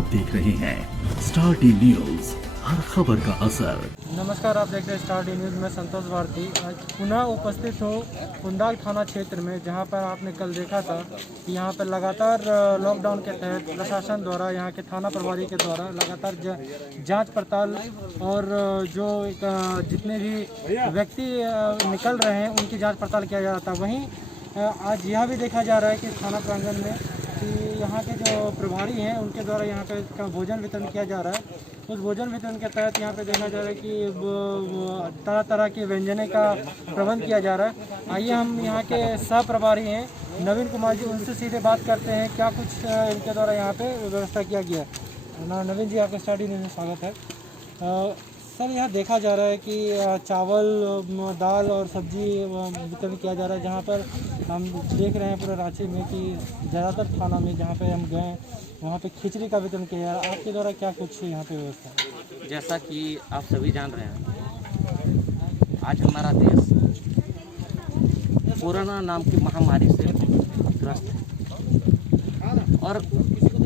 आप देख रहे हैं स्टार टी न्यूज, हर खबर का असर। नमस्कार, आप देख रहे हैं स्टार टी न्यूज़ में संतोष भारती। आज पुनः उपस्थित हो पुंदाग थाना क्षेत्र में, जहां पर आपने कल देखा था कि यहां पर लगातार लॉकडाउन के तहत प्रशासन द्वारा, यहां के थाना प्रभारी के द्वारा लगातार जांच पड़ताल और जो जितने भी व्यक्ति निकल रहे हैं उनकी जांच पड़ताल किया जा रहा था। वहीं आज यह भी देखा जा रहा है कि थाना प्रांगण में कि यहाँ के जो प्रभारी हैं उनके द्वारा यहाँ पे का भोजन वितरण किया जा रहा है। उस भोजन वितरण के तहत यहाँ पे देखा जा रहा है कि तरह तरह के व्यंजने का प्रबंध किया जा रहा है। आइए हम यहाँ के सह प्रभारी हैं नवीन कुमार जी, उनसे सीधे बात करते हैं क्या कुछ इनके द्वारा यहाँ पे व्यवस्था किया गया है। नवीन जी, आपका स्टार टी न्यूज़ में स्वागत है। सर, यहाँ देखा जा रहा है कि चावल, दाल और सब्जी वितरण किया जा रहा है, जहाँ पर हम देख रहे हैं पूरे रांची में कि ज़्यादातर थाना में जहाँ पे हम गए वहाँ पे खिचड़ी का वितरण किया जा रहा है। आपके द्वारा क्या कुछ यहाँ पे व्यवस्था है? जैसा कि आप सभी जान रहे हैं, आज हमारा देश कोरोना नाम की महामारी से ग्रस्त है और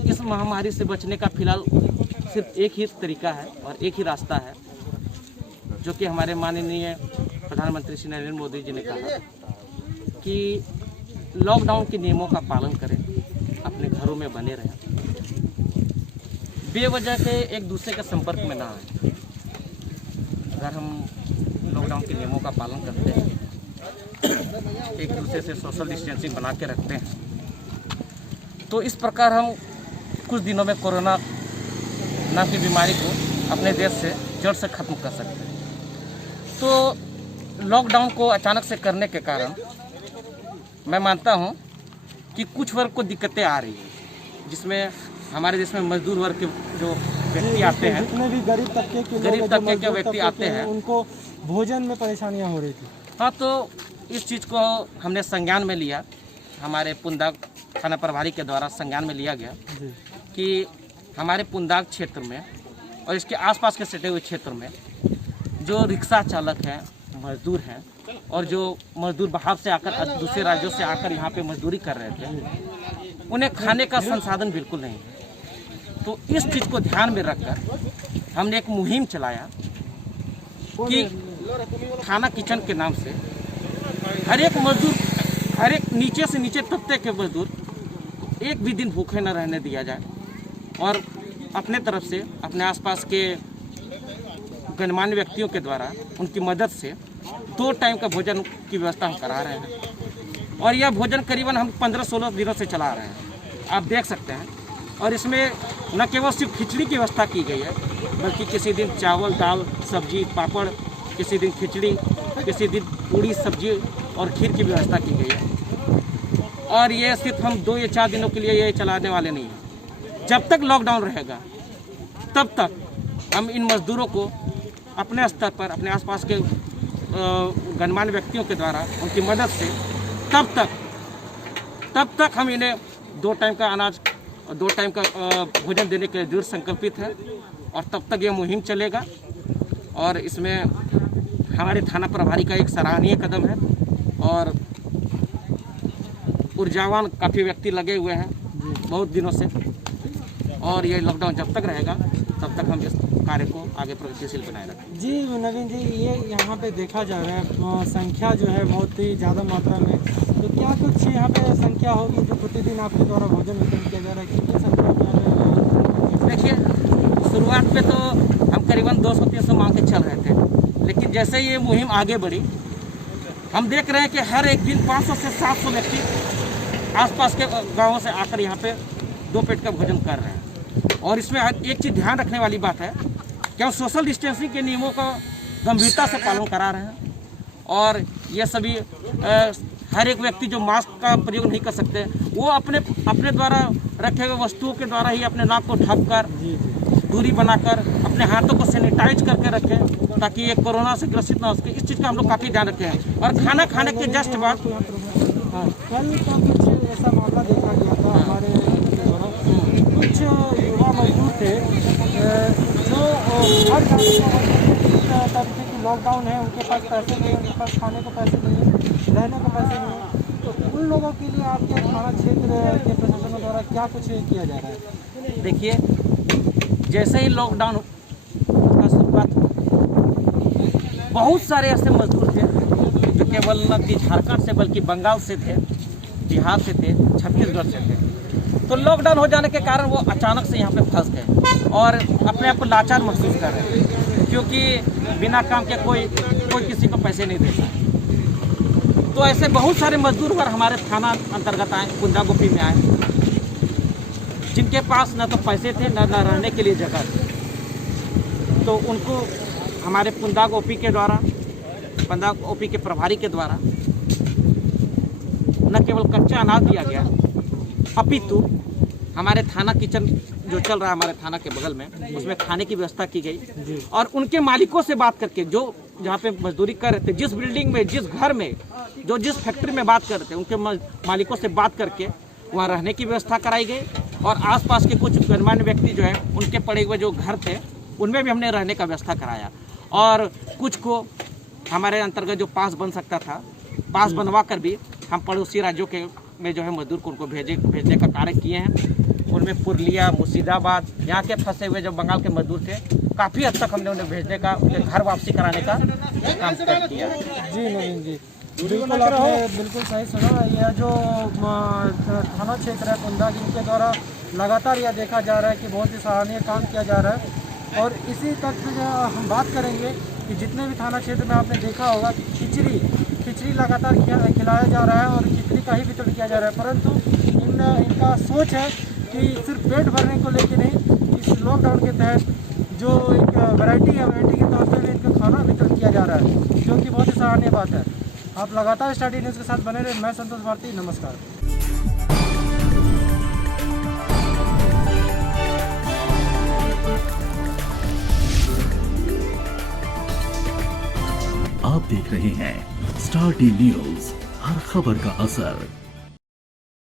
इस महामारी से बचने का फिलहाल सिर्फ एक ही तरीका है और एक ही रास्ता है, जो कि हमारे माननीय प्रधानमंत्री श्री नरेंद्र मोदी जी ने कहा कि लॉकडाउन के नियमों का पालन करें, अपने घरों में बने रहें, बेवजह से एक दूसरे के संपर्क में ना आए। अगर हम लॉकडाउन के नियमों का पालन करते हैं, एक दूसरे से सोशल डिस्टेंसिंग बना के रखते हैं, तो इस प्रकार हम कुछ दिनों में कोरोना नाम की बीमारी को अपने देश से जड़ से ख़त्म कर सकते हैं। तो लॉकडाउन को अचानक से करने के कारण मैं मानता हूं कि कुछ वर्ग को दिक्कतें आ रही हैं, जिसमें हमारे देश में मजदूर वर्ग के जो व्यक्ति आते हैं, जितने भी गरीब तबके के व्यक्ति आते हैं, उनको भोजन में परेशानियाँ हो रही थी। हाँ, तो इस चीज़ को हमने संज्ञान में लिया। हमारे पुंदाग थाना प्रभारी के द्वारा संज्ञान में लिया गया कि हमारे पुंदाग क्षेत्र में और इसके आसपास के सटे हुए क्षेत्र में जो रिक्शा चालक हैं, मजदूर हैं और जो मजदूर बाहर से आकर, दूसरे राज्यों से आकर यहाँ पे मजदूरी कर रहे थे, उन्हें खाने का संसाधन बिल्कुल नहीं है। तो इस चीज़ को ध्यान में रखकर हमने एक मुहिम चलाया कि थाना किचन के नाम से हर एक मजदूर, हर एक नीचे से नीचे तबके के मजदूर एक भी दिन भूखे न रहने दिया जाए और अपने तरफ से अपने आसपास के गणमान्य व्यक्तियों के द्वारा उनकी मदद से 2 टाइम का भोजन की व्यवस्था हम करा रहे हैं और यह भोजन करीबन हम 15-16 दिनों से चला रहे हैं, आप देख सकते हैं। और इसमें न केवल सिर्फ खिचड़ी की व्यवस्था की गई है, बल्कि किसी दिन चावल, दाल, सब्जी, पापड़, किसी दिन खिचड़ी, किसी दिन पूड़ी, सब्जी और खीर की व्यवस्था की गई है। और ये सिर्फ हम 2 या 4 दिनों के लिए ये चलाने वाले नहीं हैं। जब तक लॉकडाउन रहेगा तब तक हम इन मजदूरों को अपने स्तर पर, अपने आसपास के गणमान्य व्यक्तियों के द्वारा उनकी मदद से तब तक हम इन्हें 2 टाइम का अनाज और 2 टाइम का भोजन देने के लिए दृढ़ संकल्पित है और तब तक ये मुहिम चलेगा। और इसमें हमारे थाना प्रभारी का एक सराहनीय कदम है और ऊर्जावान काफ़ी व्यक्ति लगे हुए हैं बहुत दिनों से, और ये लॉकडाउन जब तक रहेगा तब तक हम इस कार्य को आगे प्रगतिशील बनाए रखें। जी नवीन जी, ये यहाँ पे देखा जा रहा है संख्या जो है बहुत ही ज़्यादा मात्रा में, तो क्या कुछ यहाँ पे संख्या होगी जो प्रतिदिन आपके द्वारा भोजन वितरण किया जा रहा है? कितनी संख्या में? देखिए, शुरुआत में तो हम करीबन 200-300 मांग के चल रहे थे, लेकिन जैसे ये मुहिम आगे बढ़ी, हम देख रहे हैं कि हर एक दिन 500 से 700 व्यक्ति आसपास के गाँवों से आकर यहाँ पे 2 पेट का भोजन कर रहे हैं। और इसमें एक चीज़ ध्यान रखने वाली बात है कि हम सोशल डिस्टेंसिंग के नियमों का गंभीरता से पालन करा रहे हैं और ये सभी हर एक व्यक्ति जो मास्क का प्रयोग नहीं कर सकते, वो अपने द्वारा रखे हुए वस्तुओं के द्वारा ही अपने नाक को ढक कर, दूरी बनाकर, अपने हाथों को सैनिटाइज करके रखें ताकि ये कोरोना से ग्रसित ना हो सके। इस चीज़ का हम लोग काफ़ी ध्यान रखे हैं। और खाना खाने के जस्ट बाद कल का कुछ ऐसा मामला देखा गया था हमारे कुछ युवा मजदूर थे जो हर तरीके की लॉकडाउन है, उनके पास पैसे नहीं, उनके पास खाने को पैसे नहीं है, रहने को पैसे नहीं है, तो उन लोगों के लिए आपके थाना क्षेत्र के प्रशासन द्वारा क्या कुछ किया जा रहा है? देखिए, जैसे ही लॉकडाउन का शुरुआत हुआ, बहुत सारे ऐसे मजदूर थे जो केवल न कि झारखंड से बल्कि बंगाल से थे, बिहार से थे, छत्तीसगढ़ से थे। तो लॉकडाउन हो जाने के कारण वो अचानक से यहाँ पे फंस गए और अपने आप को लाचार महसूस कर रहे हैं, क्योंकि बिना काम के कोई किसी को पैसे नहीं देता। तो ऐसे बहुत सारे मजदूर वर्ग हमारे थाना अंतर्गत आए, पुंदाग ओपी में आए, जिनके पास न तो पैसे थे न रहने के लिए जगह थी। तो उनको हमारे पुंदाग ओपी के द्वारा, पुंदाग ओपी के प्रभारी के द्वारा न केवल कच्चा अनाज दिया गया, अपितु हमारे थाना किचन जो चल रहा है हमारे थाना के बगल में, उसमें खाने की व्यवस्था की गई और उनके मालिकों से बात करके, जो जहाँ पे मजदूरी कर रहे थे, जिस बिल्डिंग में, जिस घर में, जो जिस फैक्ट्री में बात कर रहे थे, उनके मालिकों से बात करके वहाँ रहने की व्यवस्था कराई गई और आसपास के कुछ गणमान्य व्यक्ति जो है उनके पड़े हुए जो घर थे उनमें भी हमने रहने का व्यवस्था कराया और कुछ को हमारे अंतर्गत जो पास बन सकता था, पास बनवा कर भी हम पड़ोसी राज्यों के में जो है मजदूर को उनको भेजने का कार्य किए हैं। उनमें पुरलिया, मुर्शिदाबाद, यहाँ के फंसे हुए जो बंगाल के मजदूर थे, काफ़ी हद तक हमने उन्हें भेजने का, उनके घर वापसी कराने का काम किया है। जी नवीन जी, बिल्कुल आपने बिल्कुल सही सुना। यह जो थाना क्षेत्र है पुंदाग, इनके द्वारा लगातार यह देखा जा रहा है कि बहुत ही सराहनीय काम किया जा रहा है। और इसी तक हम बात करेंगे कि जितने भी थाना क्षेत्र में आपने देखा होगा कि खिचड़ी लगातार खिलाया जा रहा है और खिचड़ी का ही वितरण किया जा रहा है, परंतु इनका सोच है कि सिर्फ पेट भरने को लेकर नहीं, इस लॉकडाउन के तहत जो एक वैरायटी के तौर पर भी इनका खाना वितरण किया जा रहा है, जो कि बहुत ही सराहनीय बात है। आप लगातार स्टार न्यूज़ के साथ बने रहे। मैं संतोष भारती, नमस्कार। आप देख रहे हैं स्टार टी न्यूज़, हर खबर का असर।